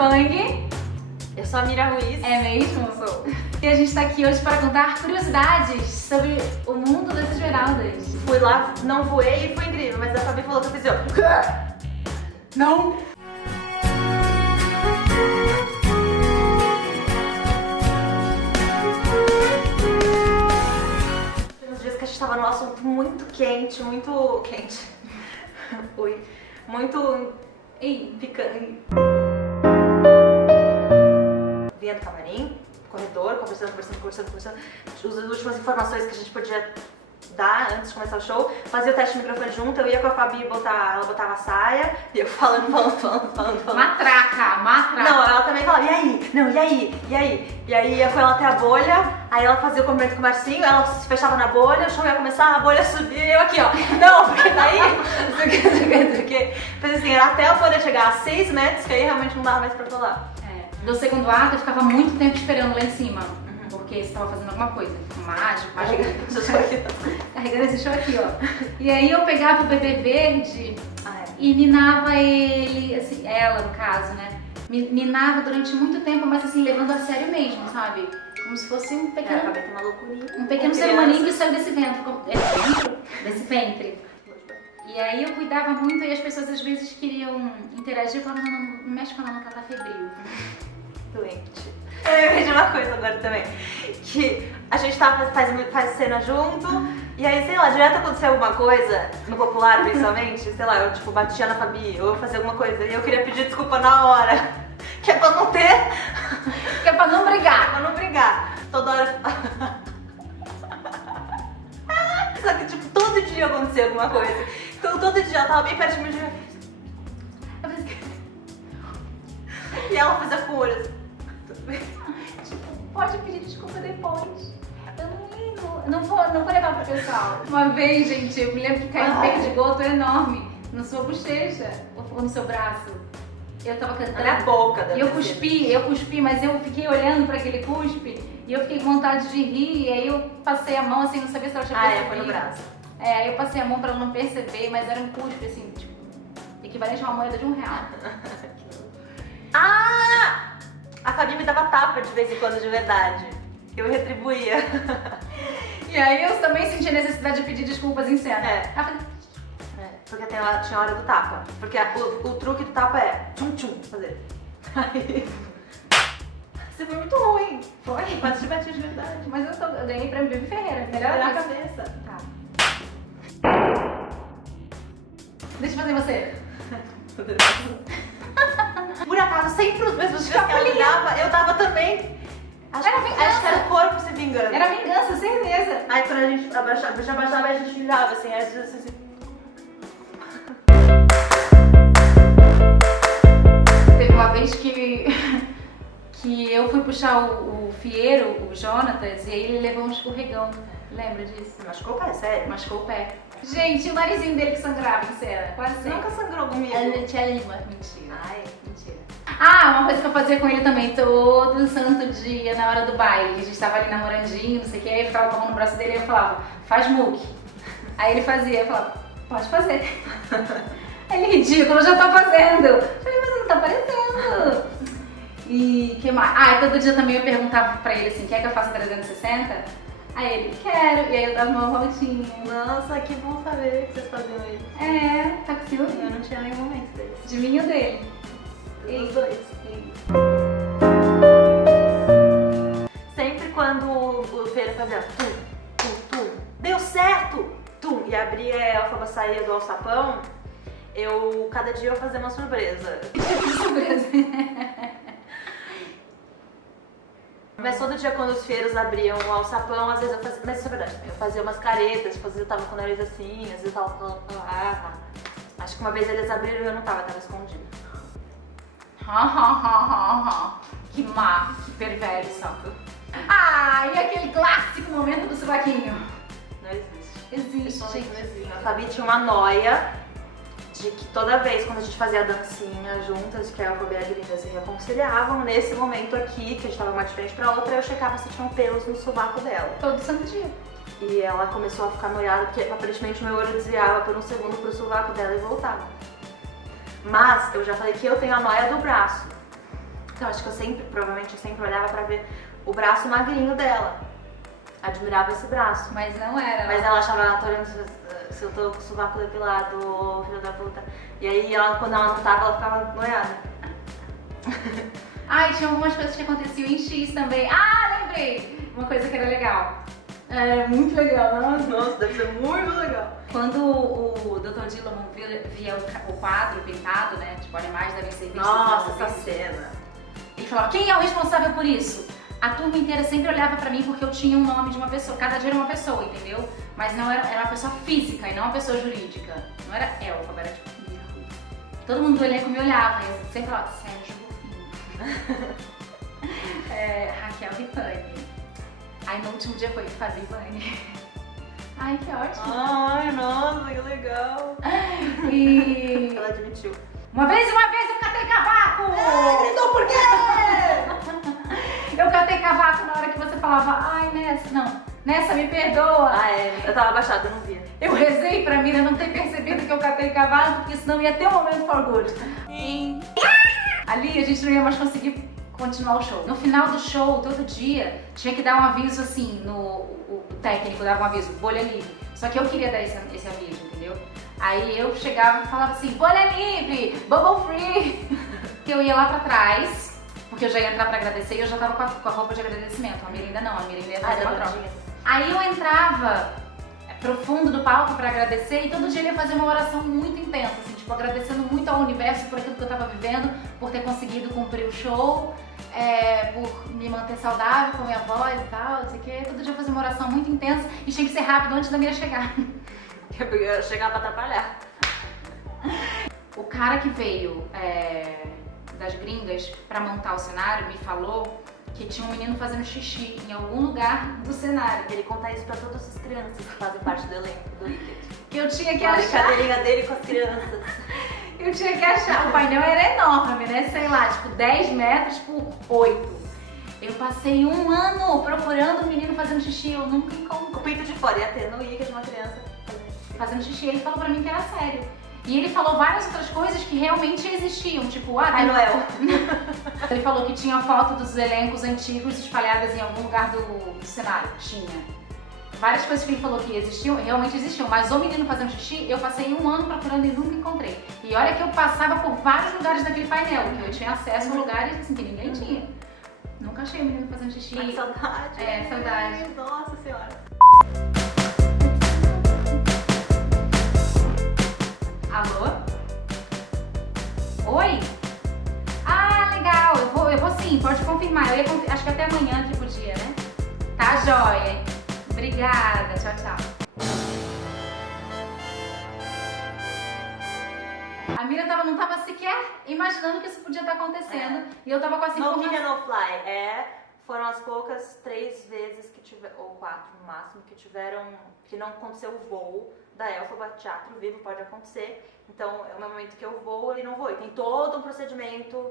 Bang. Eu sou a Mira Ruiz. É mesmo? Sou. E a gente tá aqui hoje para contar curiosidades sobre o mundo das esmeraldas. Fui lá, não voei e foi incrível, mas a Fabi falou que eu fiz Não! Tem uns dias que a gente tava num assunto muito quente, muito quente. Ui. Muito picante. Vinha do camarim, corredor, conversando. As últimas informações que a gente podia dar antes de começar o show. Fazia o teste de microfone junto, eu ia com a Fabi ela botava a saia, e eu falando. Matraca! Não, ela também falava, e aí? Não, e aí? E aí ia com ela até a bolha, aí ela fazia o cumprimento com o Marcinho, ela se fechava na bolha, o show ia começar, a bolha subia e eu aqui, ó. Não, porque daí, não sei o que. Mas assim, era até eu poder chegar a 6 metros, que aí realmente não dava mais pra falar. No segundo ato eu ficava muito tempo esperando lá em cima, porque você tava fazendo alguma coisa, mágico, carregando esse show aqui, ó. E aí eu pegava o bebê verde e minava ele, assim, ela no caso, né? Minava durante muito tempo, mas assim, levando a sério mesmo, sabe? Como se fosse um pequeno... uma loucurinha. Um pequeno ser humaninho que saiu desse ventre. Desse ventre. E aí eu cuidava muito e as pessoas às vezes queriam interagir e falavam, não mexe com ela, não, que ela tá febril. Doente. Eu lembrei de uma coisa agora também, que a gente faz cena junto, e aí, sei lá, direto aconteceu alguma coisa, no popular principalmente, sei lá, eu tipo batia na Fabi, ou eu fazia alguma coisa, e eu queria pedir desculpa na hora, que é pra não ter... Que é pra não brigar. É pra não brigar. Toda hora... Só que tipo, todo dia acontecia alguma coisa, então todo dia ela tava bem perto de mim, e ela fazia com o olho assim. Tipo, pode pedir desculpa depois. Eu não vou levar pro pessoal. Uma vez, gente, eu me lembro que caiu um peito de goto enorme na sua bochecha ou no seu braço. Eu tava cantando. Na boca da E eu cuspi, mas eu fiquei olhando pra aquele cuspe e eu fiquei com vontade de rir. E aí eu passei a mão assim, não sabia se ela tinha percebido. Foi no braço. Aí eu passei a mão pra ela não perceber, mas era um cuspe assim, tipo, equivalente a uma moeda de R$1. A Fabi me dava tapa de vez em quando de verdade. Eu retribuía. E aí eu também senti a necessidade de pedir desculpas em cena. Porque tinha a hora do tapa. Porque o truque do tapa é tchum-tchum, fazer. Aí... Você foi muito ruim. Foi? Quase te bati de verdade. Mas eu ganhei pra Bibi Ferreira. Melhor na atriz. cabeça. Tá. Deixa eu fazer você. Por acaso, sempre os mesmos dias que ela me dava, eu dava também. Acho que era o corpo se vingando. Era vingança, certeza. Aí quando a gente abaixava, a gente virava assim, às vezes assim. Teve uma vez que eu fui puxar o fieiro, o Jonatas, e aí ele levou um escorregão. Lembra disso? Machucou o pé, sério? Machucou o pé. Gente, o narizinho dele que sangrava em cena, quase sempre. Nunca sangrou comigo. Ele tinha língua. Mentira. Ai, mentira. Uma coisa que eu fazia com ele também, todo santo dia, na hora do baile, que a gente tava ali namorandinho, não sei o que, aí eu ficava com a mão no braço dele e eu falava, faz muque. Aí ele fazia, eu falava, pode fazer. Aí ele, ridículo, eu já tô fazendo. Eu falei, mas não tá aparecendo. E que mais? E todo dia também eu perguntava pra ele assim, quer que eu faça 360? Aí ele, quero, e aí eu dava uma voltinha. Nossa, que bom saber que vocês faziam isso. Tá com ciúme? Eu não tinha nenhum momento desse. De mim ou dele? Os dois. Sempre quando o feiro fazia tum, deu certo, tum, e abria a Elphaba saía do alçapão, cada dia eu fazia uma surpresa. Surpresa. Mas todo dia quando os feiros abriam o alçapão, às vezes eu fazia, mas isso é verdade, eu fazia umas caretas, às vezes eu tava com o nariz assim, às vezes eu tava falando, acho que uma vez eles abriram e eu não tava escondida. Que má, que perverso. E aquele clássico momento do sovaquinho? Não existe. Existe, Não gente. existe. A Fabi tinha uma noia de que toda vez quando a gente fazia a dancinha juntas, que a Elphaba e a Glinda se reconciliavam, nesse momento aqui, que a gente tava uma de frente pra outra, eu checava se tinham pelos no sovaco dela. Todo santo dia. E ela começou a ficar noiada, porque aparentemente meu olho desviava por um segundo pro sovaco dela e voltava. Mas eu já falei que eu tenho a noia do braço. Então acho que provavelmente eu sempre olhava pra ver o braço magrinho dela. Admirava esse braço. Mas não era. Mas ela achava, ela tá olhando se eu tô com o sovaco depilado, filho da puta. E aí quando ela não tava, ela ficava noiada. Ah, e tinha algumas coisas que aconteciam em X também. Ah, lembrei! Uma coisa que era legal. É muito legal, não? Nossa, deve ser muito legal. Quando o Dr. Dillamon via o quadro pintado, né? Tipo, animais devem ser vistos. Nossa, essa cena. Ele falava, quem é o responsável por isso? A turma inteira sempre olhava pra mim porque eu tinha um nome de uma pessoa. Cada dia era uma pessoa, entendeu? Mas não era uma pessoa física e não uma pessoa jurídica. Não era Elphaba, era tipo... Todo mundo do elenco me olhava e eu sempre falava, Sérgio Rufino. Raquel Ripani. Aí no último dia foi Fabi Vani. Ai, que ótimo. Ai, nossa, que legal. E... Ela admitiu. Uma vez eu catei cavaco! Gritou por quê? Eu catei cavaco na hora que você falava, ai, Nessa, não, Nessa, me perdoa. Ah, é, eu tava abaixada, eu não via. Eu rezei pra Mira não ter percebido que eu catei cavaco, porque senão ia ter um momento for good. Ali a gente não ia mais conseguir continuar o show. No final do show, todo dia, tinha que dar um aviso assim, o técnico dava um aviso, bolha livre. Só que eu queria dar esse aviso, entendeu? Aí eu chegava e falava assim, bolha livre, bubble free. Eu ia lá pra trás, porque eu já ia entrar pra agradecer e eu já tava com a roupa de agradecimento. A Mirinda não, a Mirinda ia fazer uma troca. Aí eu entrava pro fundo do palco pra agradecer e todo dia ele ia fazer uma oração muito intensa, assim, tipo, agradecendo muito ao universo por aquilo que eu tava vivendo, por ter conseguido cumprir o show, por me manter saudável com a minha voz e tal, não sei o quê. Todo dia eu fazia uma oração muito intensa e tinha que ser rápido antes da Mira chegar. Eu ia chegar pra atrapalhar. O cara que veio das gringas pra montar o cenário me falou que tinha um menino fazendo xixi em algum lugar do cenário. Ele conta isso pra todas as crianças que fazem parte do elenco do Wicked. Que eu tinha que A achar. brincadeirinha dele com as crianças. Eu tinha que achar. O painel era enorme, né? Sei lá, tipo 10 metros por 8. Eu passei um ano procurando um menino fazendo xixi, eu nunca encontrei. O pinto de fora ia ter no Wicked uma criança Fazendo xixi, ele falou pra mim que era sério. E ele falou várias outras coisas que realmente existiam, tipo, Pai Noel. Ele falou que tinha foto dos elencos antigos espalhadas em algum lugar do cenário. Tinha. Várias coisas que ele falou que existiam, realmente existiam. Mas o menino fazendo xixi, eu passei um ano procurando e nunca encontrei. E olha que eu passava por vários lugares daquele painel, que eu tinha acesso a lugares assim, que ninguém tinha. Nunca achei o menino fazendo xixi. Ai, saudade. Saudade. Nossa senhora. Alô? Oi? Ah, legal. Eu vou sim, pode confirmar. Acho que até amanhã que podia, né? Tá jóia. Obrigada. Tchau, tchau. A Mira não tava sequer imaginando que isso podia estar acontecendo. E eu tava com essa No informação. Kick No Fly, foram as poucas 3 vezes que tiveram, ou 4 no máximo, que não aconteceu o voo da Elphaba. Teatro vivo pode acontecer. Então, é o momento que eu vou e não vou. E tem todo um procedimento